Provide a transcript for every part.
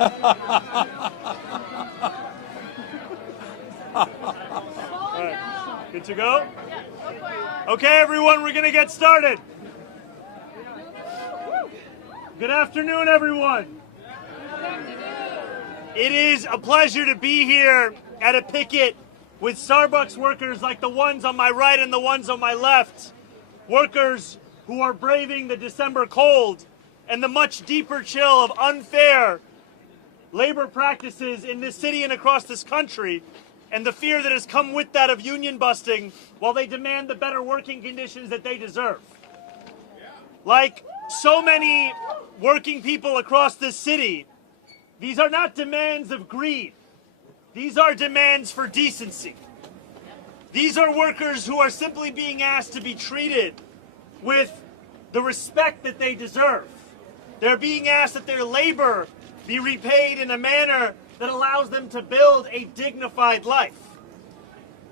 right. Good to go? Okay, everyone, we're going to get started. Good afternoon, everyone. It is a pleasure to be here at a picket with Starbucks workers like the ones on my right and the ones on my left. Workers who are braving the December cold and the much deeper chill of unfair labor practices in this city and across this country, and the fear that has come with that of union busting while they demand the better working conditions that they deserve. Like so many working people across this city, these are not demands of greed. These are demands for decency. These are workers who are simply being asked to be treated with the respect that they deserve. They're being asked that their labor be repaid in a manner that allows them to build a dignified life.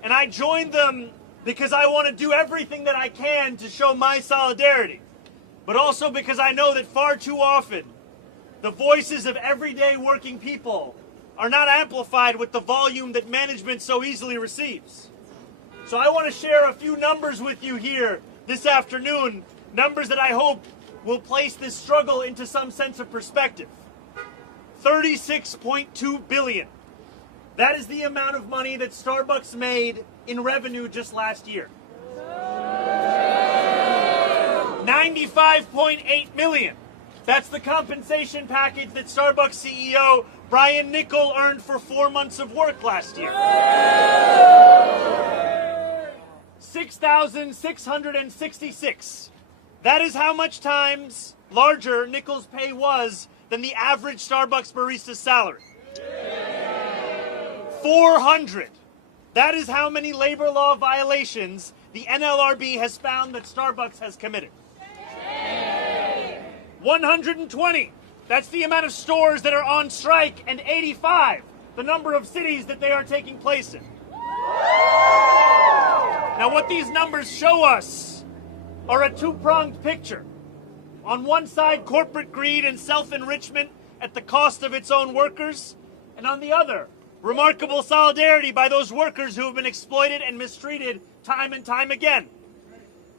And I joined them because I want to do everything that I can to show my solidarity, but also because I know that far too often the voices of everyday working people are not amplified with the volume that management so easily receives. So I want to share a few numbers with you here this afternoon, numbers that I hope will place this struggle into some sense of perspective. 36.2 billion. That is the amount of money that Starbucks made in revenue just last year. 95.8 million. That's the compensation package that Starbucks CEO Brian Niccol earned for 4 months of work last year. 6,666. That is how much times larger Niccol's pay was than the average Starbucks barista's salary. 400. That is how many labor law violations the NLRB has found that Starbucks has committed. 120. That's the amount of stores that are on strike, and 85, the number of cities that they are taking place in. Now, what these numbers show us are a two-pronged picture. On one side, corporate greed and self-enrichment at the cost of its own workers, and on the other, remarkable solidarity by those workers who have been exploited and mistreated time and time again.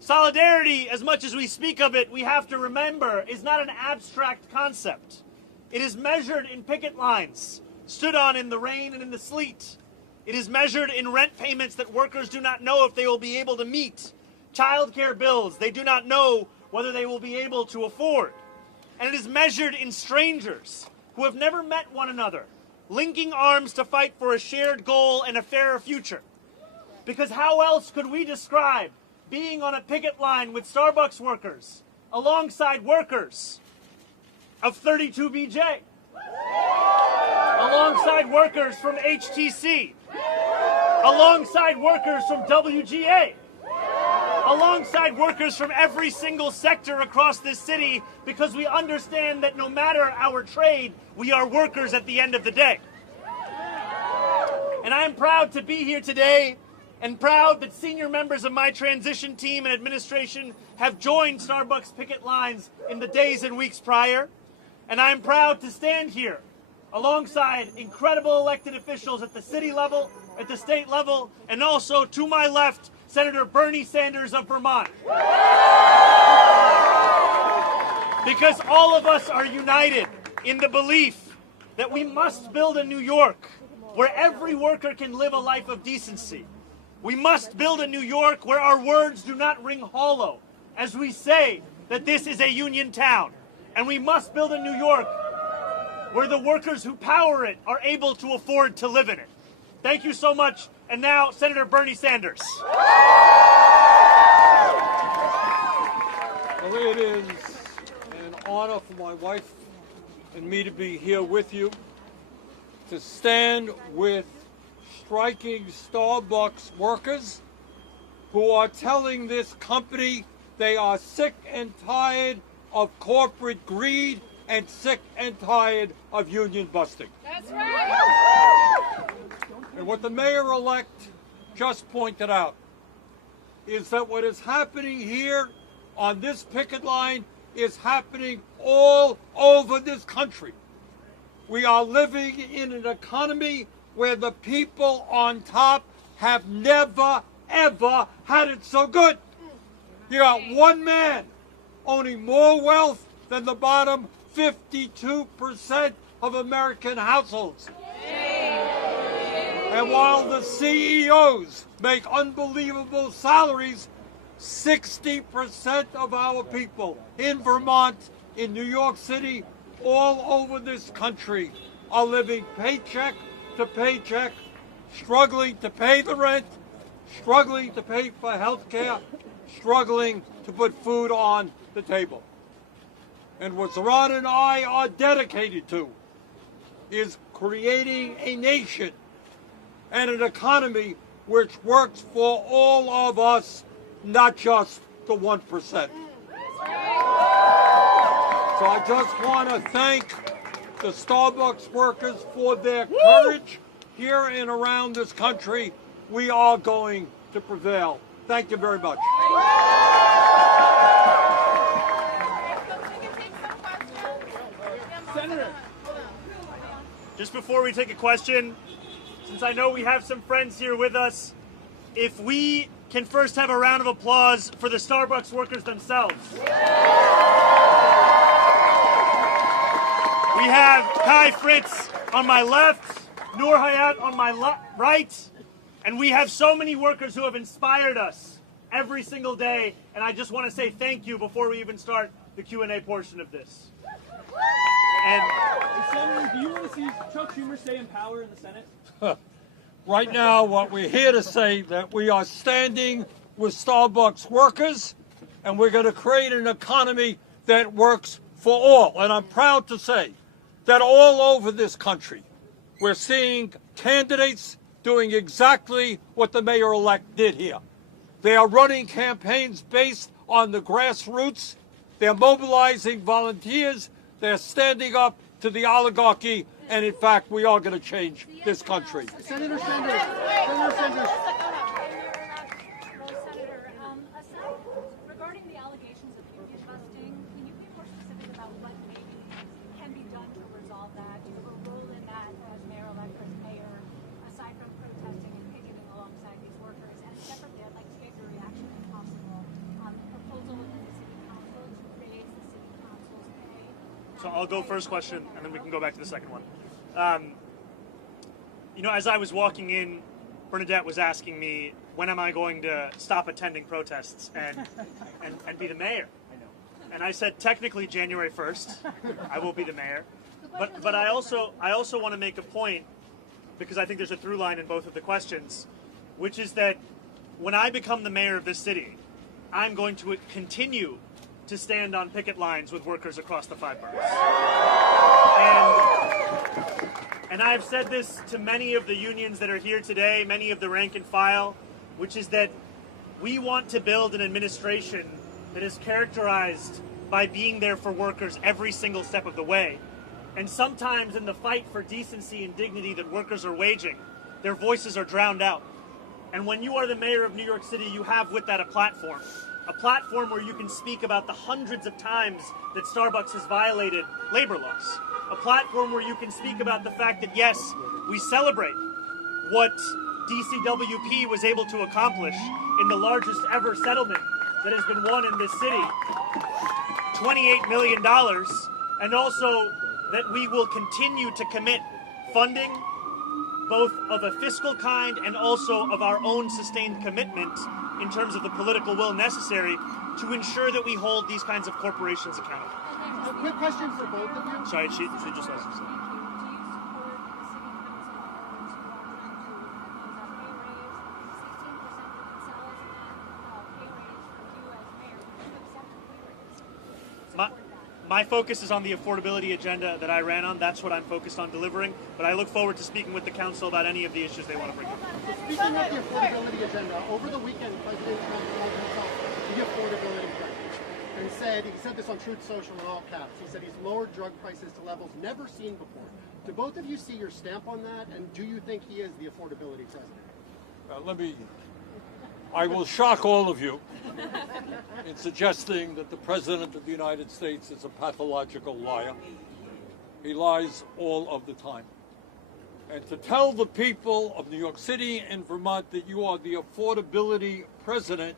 Solidarity, as much as we speak of it, we have to remember, is not an abstract concept. It is measured in picket lines, stood on in the rain and in the sleet. It is measured in rent payments that workers do not know if they will be able to meet, childcare bills they do not know whether they will be able to afford. And it is measured in strangers who have never met one another, linking arms to fight for a shared goal and a fairer future. Because how else could we describe being on a picket line with Starbucks workers, alongside workers of 32BJ, alongside workers from HTC, alongside workers from WGA, alongside workers from every single sector across this city, because we understand that no matter our trade, we are workers at the end of the day. And I am proud to be here today, and proud that senior members of my transition team and administration have joined Starbucks picket lines in the days and weeks prior. And I am proud to stand here alongside incredible elected officials at the city level, at the state level, and also to my left, Senator Bernie Sanders of Vermont. Because all of us are united in the belief that we must build a New York where every worker can live a life of decency. We must build a New York where our words do not ring hollow as we say that this is a union town. And we must build a New York where the workers who power it are able to afford to live in it. Thank you so much. And now, Senator Bernie Sanders. Well, it is an honor for my wife and me to be here with you, to stand with striking Starbucks workers who are telling this company they are sick and tired of corporate greed and sick and tired of union busting. That's right. And what the mayor-elect just pointed out is that what is happening here on this picket line is happening all over this country. We are living in an economy where the people on top have never, ever had it so good. You got one man owning more wealth than the bottom 52% of American households. And while the CEOs make unbelievable salaries, 60% of our people in Vermont, in New York City, all over this country are living paycheck to paycheck, struggling to pay the rent, struggling to pay for health care, struggling to put food on the table. And what Zohran and I are dedicated to is creating a nation and an economy which works for all of us, not just the 1%. So I just want to thank the Starbucks workers for their courage here and around this country. We are going to prevail. Thank you very much. Senator, just before we take a question, since I know we have some friends here with us, if we can first have a round of applause for the Starbucks workers themselves. We have Kai Fritz on my left, Noor Hayat on my right, and we have so many workers who have inspired us every single day, and I just want to say thank you before we even start the Q&A portion of this. And Senator, do you want to see Chuck Schumer stay in power in the Senate? Right now, what we're here to say that we are standing with Starbucks workers, and we're going to create an economy that works for all. And I'm proud to say that all over this country, we're seeing candidates doing exactly what the mayor-elect did here. They are running campaigns based on the grassroots. They're mobilizing volunteers. They're standing up to the oligarchy. And in fact, we are going to change this country. Senator Sanders. Regarding the allegations of union busting, can you be more specific about what maybe can be done to resolve that? Do you have a role in that as mayor-elect, as mayor, aside from protesting and picketing alongside these workers? And separately, I'd like to get your reaction, if possible, on the proposal within the city council to raise the city council's pay. so I'll go first question, and then we can go back to the second one. You know, as I was walking in, Bernadette was asking me, when am I going to stop attending protests and be the mayor? And I said, technically January 1st, I will be the mayor. But I also want to make a point, because I think there's a through line in both of the questions, which is that when I become the mayor of this city, I'm going to continue to stand on picket lines with workers across the 5 boroughs. And I've said this to many of the unions that are here today, many of the rank and file, which is that we want to build an administration that is characterized by being there for workers every single step of the way. And sometimes in the fight for decency and dignity that workers are waging, their voices are drowned out. And when you are the mayor of New York City, you have with that a platform where you can speak about the hundreds of times that Starbucks has violated labor laws. A platform where you can speak about the fact that, yes, we celebrate what DCWP was able to accomplish in the largest ever settlement that has been won in this city, $28 million, and also that we will continue to commit funding, both of a fiscal kind and also of our own sustained commitment in terms of the political will necessary to ensure that we hold these kinds of corporations accountable. A quick question for both of you. Sorry, she just asked us. Thank you. Do you support the city council My focus is on the affordability agenda that I ran on. That's what I'm focused on delivering. But I look forward to speaking with the council about any of the issues they want to bring up. So speaking of the affordability agenda, over the weekend, President Trump called himself the affordability president. And he said this on Truth Social in all caps. He said he's lowered drug prices to levels never seen before. Do both of you see your stamp on that? And do you think he is the affordability president? I will shock all of you in suggesting that the President of the United States is a pathological liar. He lies all of the time. And to tell the people of New York City and Vermont that you are the affordability president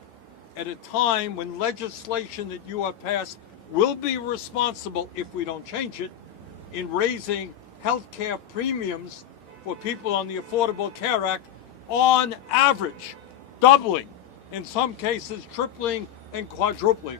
at a time when legislation that you have passed will be responsible, if we don't change it, in raising health care premiums for people on the Affordable Care Act on average, doubling, in some cases tripling and quadrupling.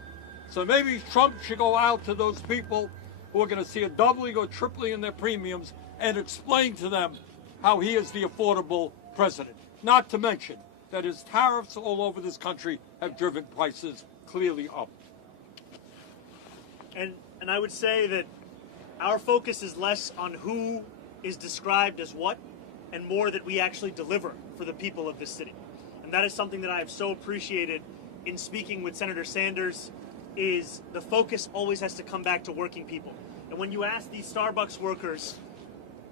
So maybe Trump should go out to those people who are going to see a doubling or tripling in their premiums and explain to them how he is the affordable president. Not to mention that his tariffs all over this country have driven prices clearly up. And I would say that our focus is less on who is described as what and more that we actually deliver for the people of this city. And that is something that I have so appreciated in speaking with Senator Sanders, is the focus always has to come back to working people. And when you ask these Starbucks workers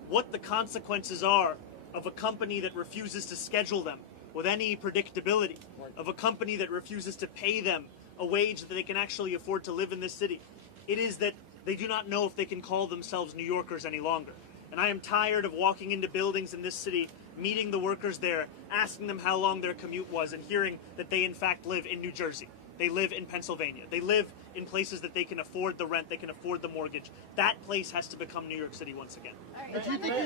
what the consequences are of a company that refuses to schedule them with any predictability, of a company that refuses to pay them a wage that they can actually afford to live in this city, it is that they do not know if they can call themselves New Yorkers any longer. And I am tired of walking into buildings in this city, meeting the workers there, asking them how long their commute was, and hearing that they in fact live in New Jersey. They live in Pennsylvania. They live in places that they can afford the rent, they can afford the mortgage. That place has to become New York City once again. But you think I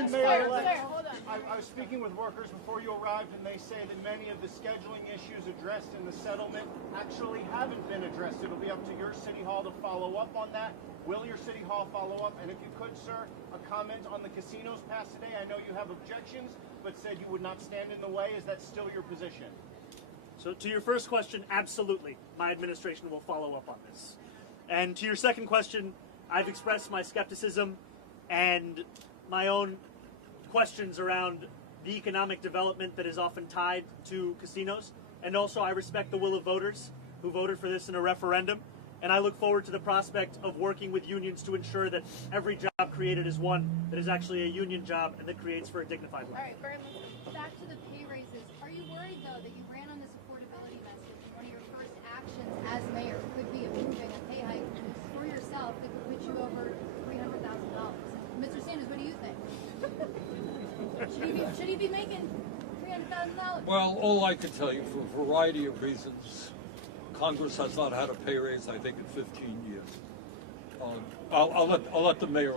was speaking with workers before you arrived, and they say that many of the scheduling issues addressed in the settlement actually haven't been addressed. It'll be up to your city hall to follow up on that. Will your city hall follow up? And if you could, sir, a comment on the casinos passed today. I know you have objections, but said you would not stand in the way. Is that still your position? So to your first question, absolutely. My administration will follow up on this. And to your second question, I've expressed my skepticism and my own questions around the economic development that is often tied to casinos. And also I respect the will of voters who voted for this in a referendum. And I look forward to the prospect of working with unions to ensure that every job created is one that is actually a union job and that creates for a dignified life. All right, Berman, back to the pay raises. Are you worried, though, that you ran on this affordability message and one of your first actions as mayor could be approving a pay hike for yourself that could put you over $300,000? Mr. Sanders, what do you think? Should he be making $300,000? Well, all I can tell you, for a variety of reasons, Congress has not had a pay raise, I think, in 15 years. I'll let the mayor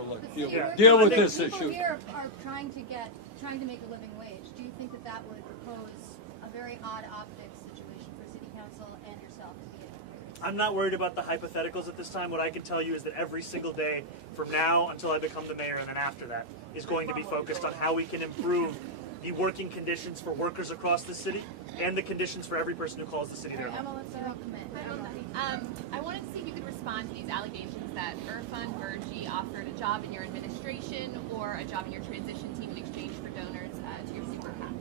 deal with this issue. People here are trying to make a living wage. Do you think that would pose a very odd optics situation for City Council and yourself to be able to? I'm not worried about the hypotheticals at this time. What I can tell you is that every single day from now until I become the mayor and then after that is going to be focused on how we can improve the working conditions for workers across the city and the conditions for every person who calls the city their home. Emma, let's come in. I wanted to see if you could respond to these allegations that Irfan Burji offered a job in your administration or a job in your transition team in exchange for donors to your super PAC.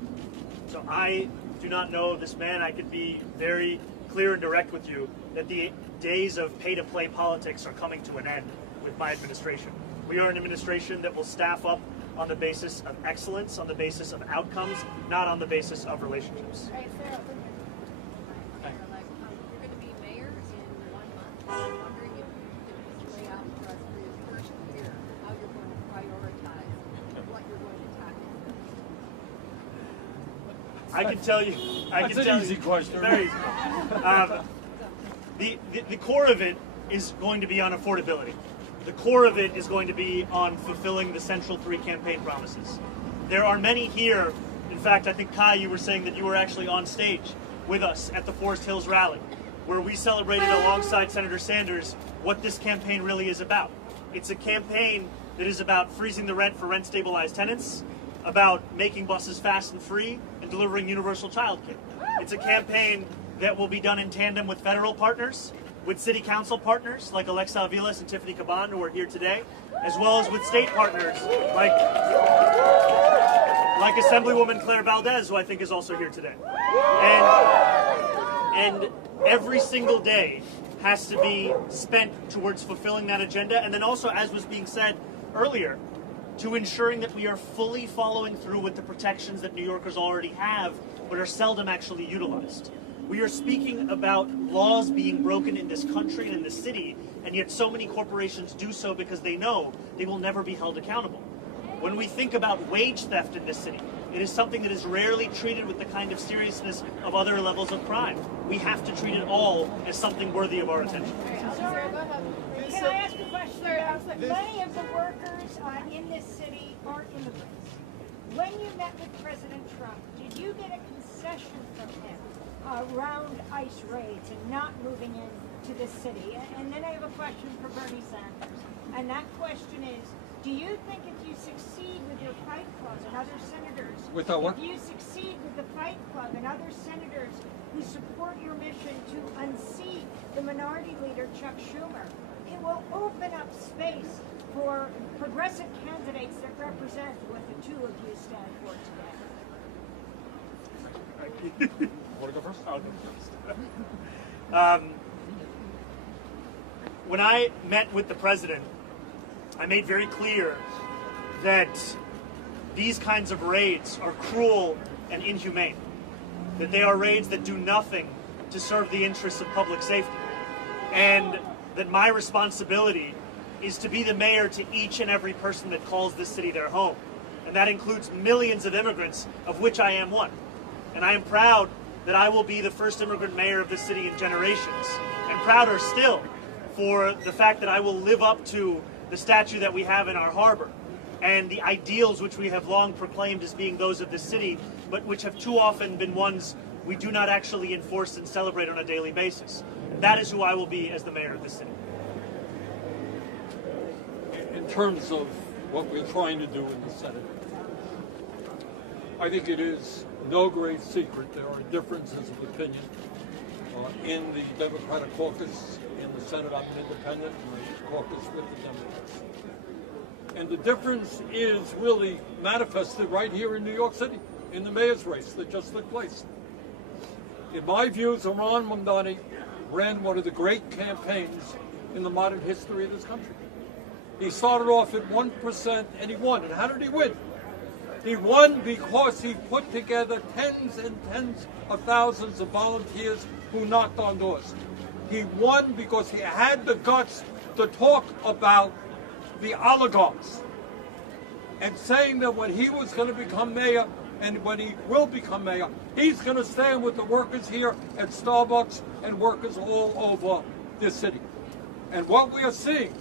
So I do not know this man. I could be very clear and direct with you that the days of pay-to-play politics are coming to an end with my administration. We are an administration that will staff up on the basis of excellence, on the basis of outcomes, not on the basis of relationships. All right, Sarah, You're going to be mayor in 1 month. I'm wondering if you could just lay out for us for your first year how you're going to prioritize what you're going to tackle. I can tell you. That's an easy question. Very easy. The core of it is going to be on affordability. The core of it is going to be on fulfilling the Central 3 campaign promises. There are many here. In fact, I think, Kai, you were saying that you were actually on stage with us at the Forest Hills rally, where we celebrated alongside Senator Sanders what this campaign really is about. It's a campaign that is about freezing the rent for rent-stabilized tenants, about making buses fast and free, and delivering universal child care. It's a campaign that will be done in tandem with federal partners, with city council partners like Alexa Aviles and Tiffany Caban, who are here today, as well as with state partners like Assemblywoman Claire Valdez, who I think is also here today. And every single day has to be spent towards fulfilling that agenda, and then also, as was being said earlier, to ensuring that we are fully following through with the protections that New Yorkers already have, but are seldom actually utilized. We are speaking about laws being broken in this country and in this city, and yet so many corporations do so because they know they will never be held accountable. When we think about wage theft in this city, it is something that is rarely treated with the kind of seriousness of other levels of crime. We have to treat it all as something worthy of our attention. Can I ask a question? Many of the workers in this city are immigrants. When you met with President Trump, did you get a concession from him around ICE raids and not moving into this city? And then I have a question for Bernie Sanders. And that question is, do you think if you succeed with your Fight Club and other senators, if you succeed with the Fight Club and other senators who support your mission to unseat the minority leader, Chuck Schumer, it will open up space for progressive candidates that represent what the two of you stand for today? Want to go first? I'll go first. When I met with the president, I made very clear that these kinds of raids are cruel and inhumane, that they are raids that do nothing to serve the interests of public safety, and that my responsibility is to be the mayor to each and every person that calls this city their home. And that includes millions of immigrants, of which I am one. And I am proud that I will be the first immigrant mayor of this city in generations, and prouder still for the fact that I will live up to the statue that we have in our harbor and the ideals which we have long proclaimed as being those of this city, but which have too often been ones we do not actually enforce and celebrate on a daily basis. That is who I will be as the mayor of this city. In terms of what we're trying to do in the Senate, I think it is no great secret there are differences of opinion in the Democratic caucus. In the Senate, I'm an independent, and I caucus with the Democrats. And the difference is really manifested right here in New York City, in the mayor's race that just took place. In my view, Zohran Mamdani ran one of the great campaigns in the modern history of this country. He started off at 1% and he won. And how did he win? He won because he put together tens and tens of thousands of volunteers who knocked on doors. He won because he had the guts to talk about the oligarchs and saying that when he was going to become mayor and when he will become mayor, he's going to stand with the workers here at Starbucks and workers all over this city. And what we are seeing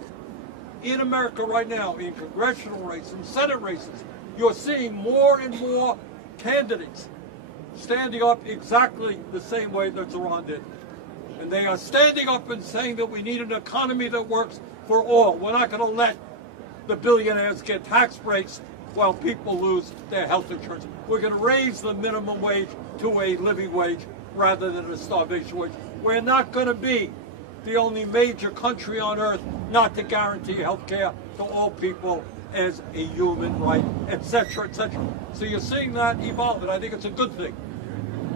in America right now, in congressional races and Senate races, you're seeing more and more candidates standing up exactly the same way that Zohran did. And they are standing up and saying that we need an economy that works for all. We're not going to let the billionaires get tax breaks while people lose their health insurance. We're going to raise the minimum wage to a living wage rather than a starvation wage. We're not going to be the only major country on earth not to guarantee health care to all people as a human right, etc., etc. So you're seeing that evolve, and I think it's a good thing.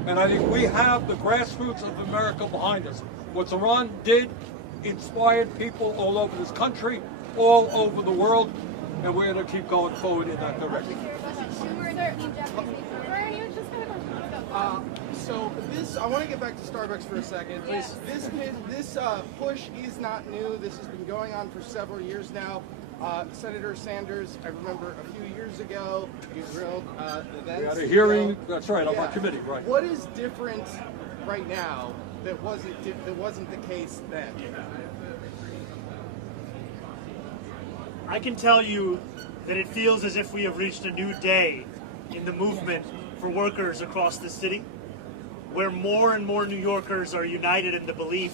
And I think we have the grassroots of America behind us. What Zohran did inspired people all over this country, all over the world, and we're going to keep going forward in that direction. So this, I want to get back to Starbucks for a second. Yes. This push is not new. This has been going on for several years now. Senator Sanders, I remember a few years ago, you grilled the We had a hearing. That's right, on my committee. Right. What is different right now that wasn't the case then? I can tell you that it feels as if we have reached a new day in the movement for workers across the city, where more and more New Yorkers are united in the belief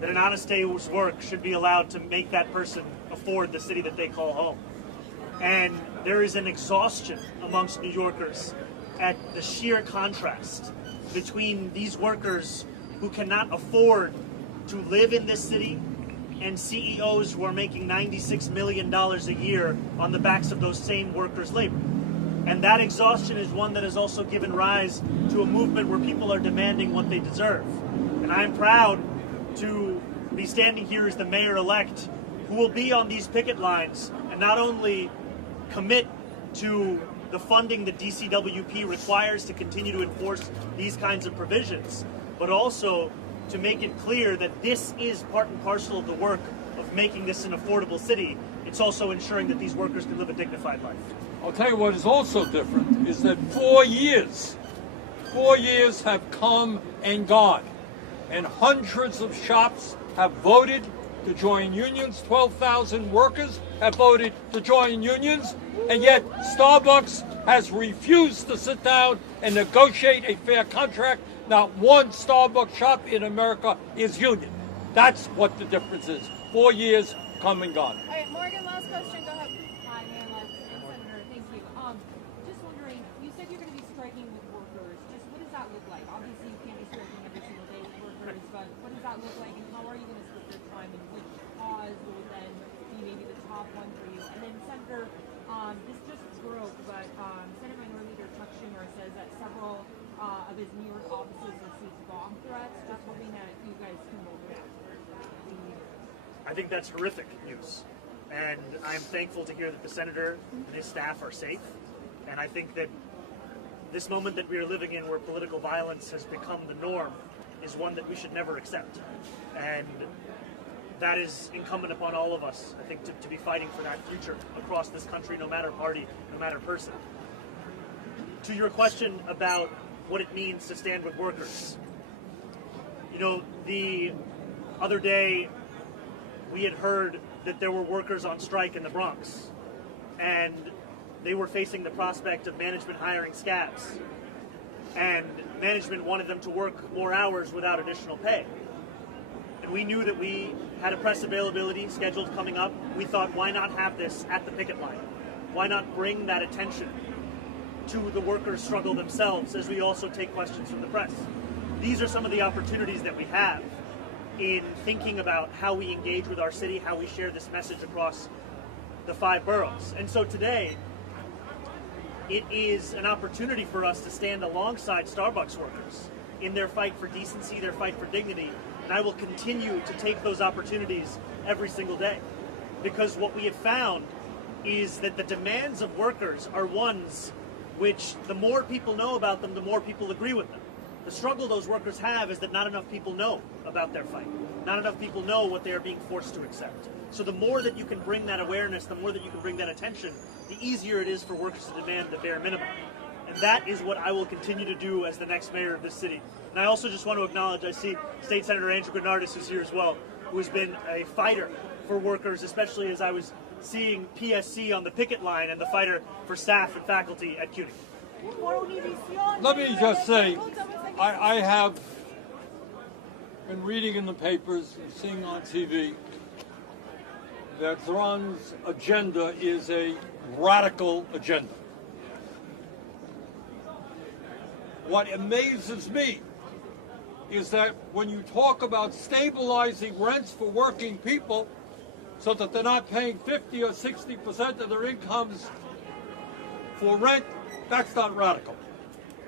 that an honest day's work should be allowed to make that person afford the city that they call home. And there is an exhaustion amongst New Yorkers at the sheer contrast between these workers who cannot afford to live in this city and CEOs who are making $96 million a year on the backs of those same workers' labor. And that exhaustion is one that has also given rise to a movement where people are demanding what they deserve. And I'm proud to be standing here as the mayor-elect who will be on these picket lines and not only commit to the funding that DCWP requires to continue to enforce these kinds of provisions, but also to make it clear that this is part and parcel of the work of making this an affordable city, it's also ensuring that these workers can live a dignified life. I'll tell you what is also different is that 4 years have come and gone, and hundreds of shops have voted to join unions. 12,000 workers have voted to join unions, and yet Starbucks has refused to sit down and negotiate a fair contract. Not one Starbucks shop in America is union. That's what the difference is. 4 years come and gone. All right, Morgan, last question. Go ahead. Hi, Ma'am, Senator. Thank you. Just wondering, you said you're going to be striking with workers. Just what does that look like? Obviously, you can't be striking every single day with workers, but what does that look like, and how are you going to split your time, and which cause will then be maybe the top one for you? And then, Senator, this just broke, but Senate Minority Leader Chuck Schumer says that several of his New York offices received bomb threats. Just hoping that you guys can look at. I think that's horrific news. And I'm thankful to hear that the senator and his staff are safe. And I think that this moment that we are living in, where political violence has become the norm, is one that we should never accept. And that is incumbent upon all of us, I think, to be fighting for that future across this country, no matter party, no matter person. To your question about what it means to stand with workers. You know, the other day, we had heard that there were workers on strike in the Bronx, and they were facing the prospect of management hiring scabs, and management wanted them to work more hours without additional pay. And we knew that we had a press availability scheduled coming up. We thought, why not have this at the picket line? Why not bring that attention to the workers' struggle themselves, as we also take questions from the press? These are some of the opportunities that we have in thinking about how we engage with our city, how we share this message across the 5 boroughs. And so today, it is an opportunity for us to stand alongside Starbucks workers in their fight for decency, their fight for dignity. And I will continue to take those opportunities every single day. Because what we have found is that the demands of workers are ones which, the more people know about them, the more people agree with them. The struggle those workers have is that not enough people know about their fight. Not enough people know what they are being forced to accept. So the more that you can bring that awareness, the more that you can bring that attention, the easier it is for workers to demand the bare minimum. And that is what I will continue to do as the next mayor of this city. And I also just want to acknowledge, I see State Senator Andrew Bernardis, who's here as well, who has been a fighter for workers, especially as I was seeing PSC on the picket line and the fighter for staff and faculty at CUNY. Let me just say, I have been reading in the papers and seeing on TV that Zohran's agenda is a radical agenda. What amazes me is that when you talk about stabilizing rents for working people so that they're not paying 50 or 60% of their incomes for rent, that's not radical.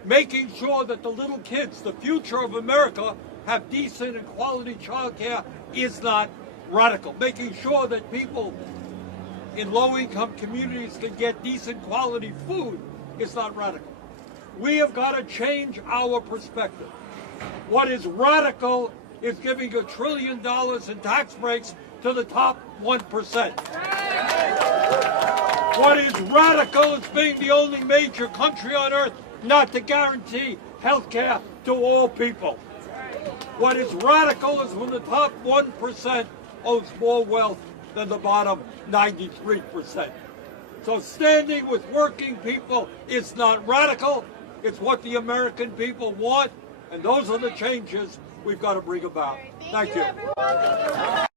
Making sure that the little kids, the future of America, have decent and quality childcare is not radical. Making sure that people in low-income communities can get decent quality food is not radical. We have got to change our perspective. What is radical is giving $1 trillion in tax breaks to the top 1%. What is radical is being the only major country on earth not to guarantee health care to all people. What is radical is when the top 1% owns more wealth than the bottom 93%. So standing with working people is not radical. It's what the American people want, and those are the changes we've got to bring about. Thank you.